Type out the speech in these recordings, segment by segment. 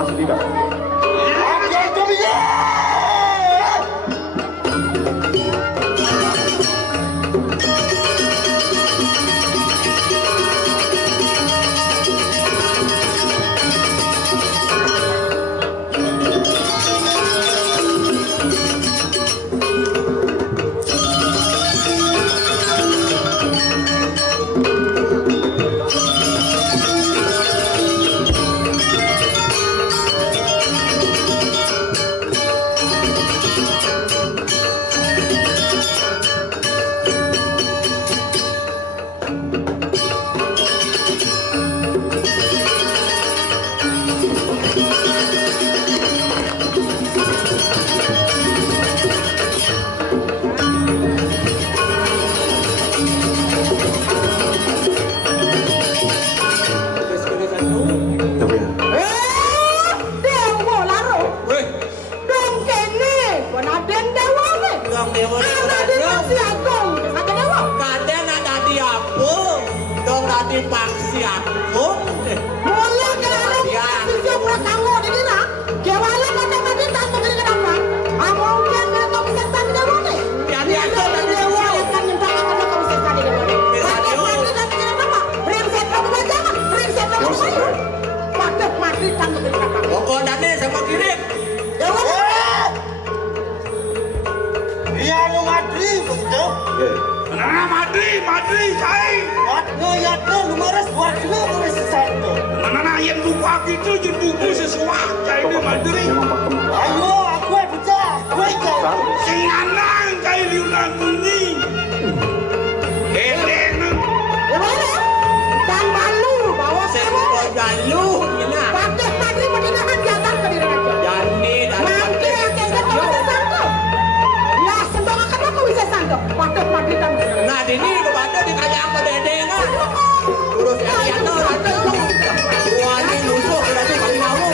Masih tidak. Paksi aku boleh kalau sisi bertanggung di dina kewala mata mati tanpa diri kenapa mungkin mereka bisa tadi dewane ya dia itu dan dewa akan minta akan mereka bisa tadi dewane mati mati dan kenapa brengsek kamu jangan brengsek kamu mati mati tanpa diri kenapa pokok dane sama kiri dewa iya lu mati betul Nah, Madri, cai. ya lumaras buat lu harus satu. Mana yang lupa gitu jenduku sesuatu cai di Madri. Ayo, aku pecah, gue jauh. Sing anang cai liunan ini. Eleng. dan balu bawa semua jalu ina pakai Madri meninggalkan jangan ke diri aja jani dan nanti akan kau bisa sanggup ya sembang akan aku bisa sanggup pakai Madri dan nah ini kepada dikaya apa dedengan urus Eliana ada tuanya nusuk berarti kali namu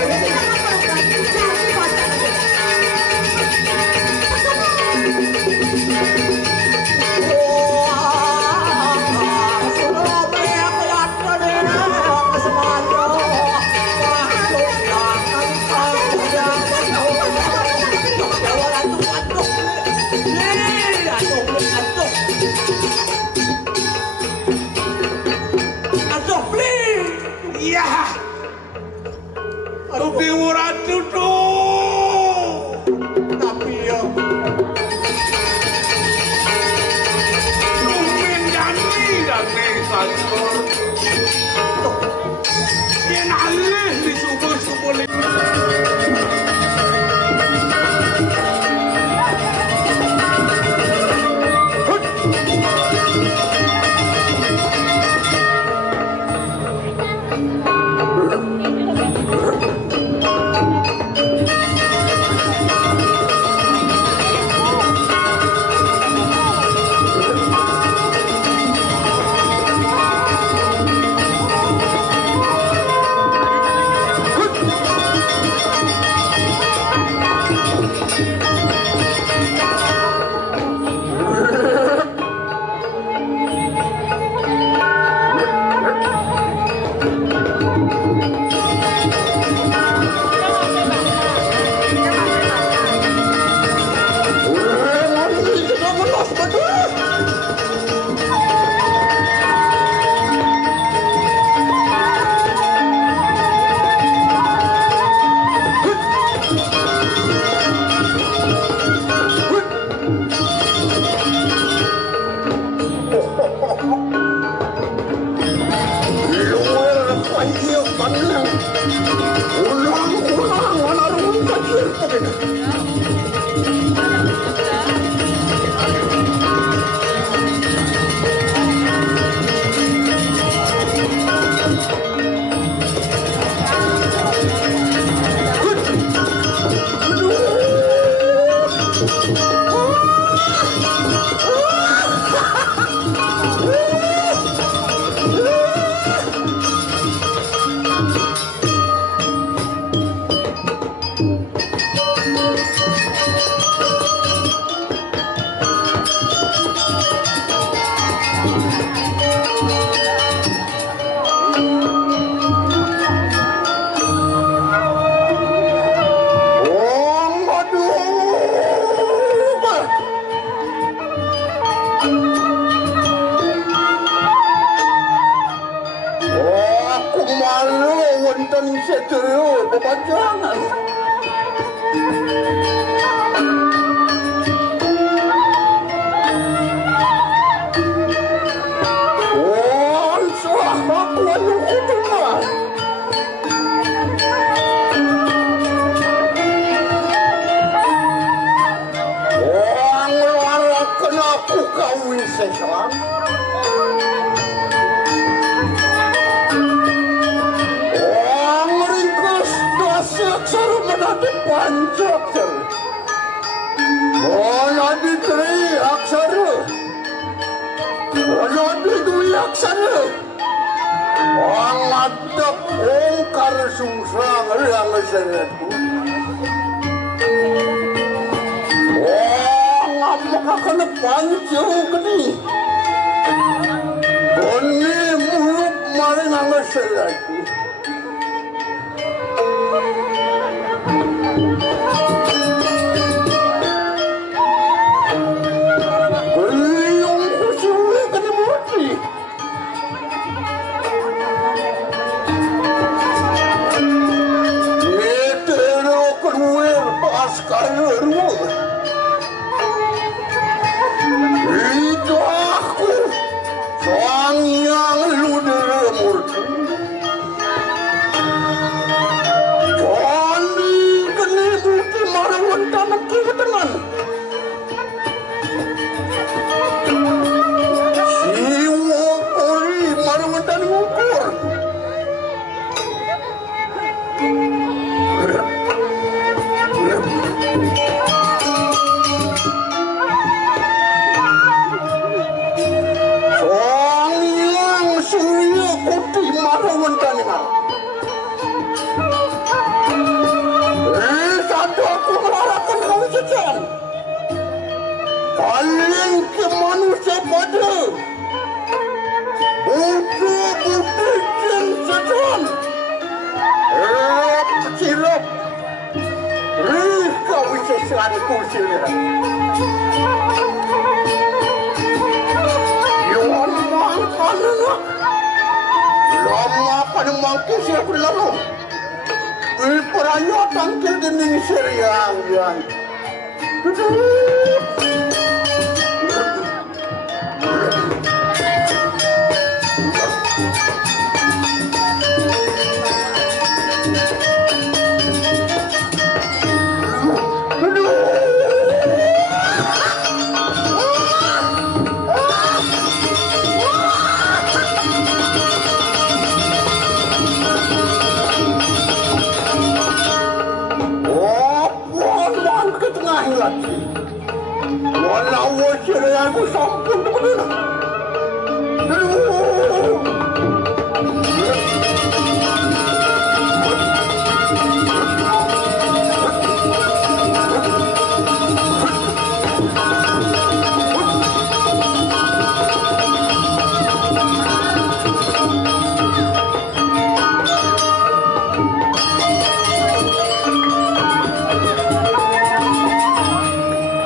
Walau siraya ku sampun temen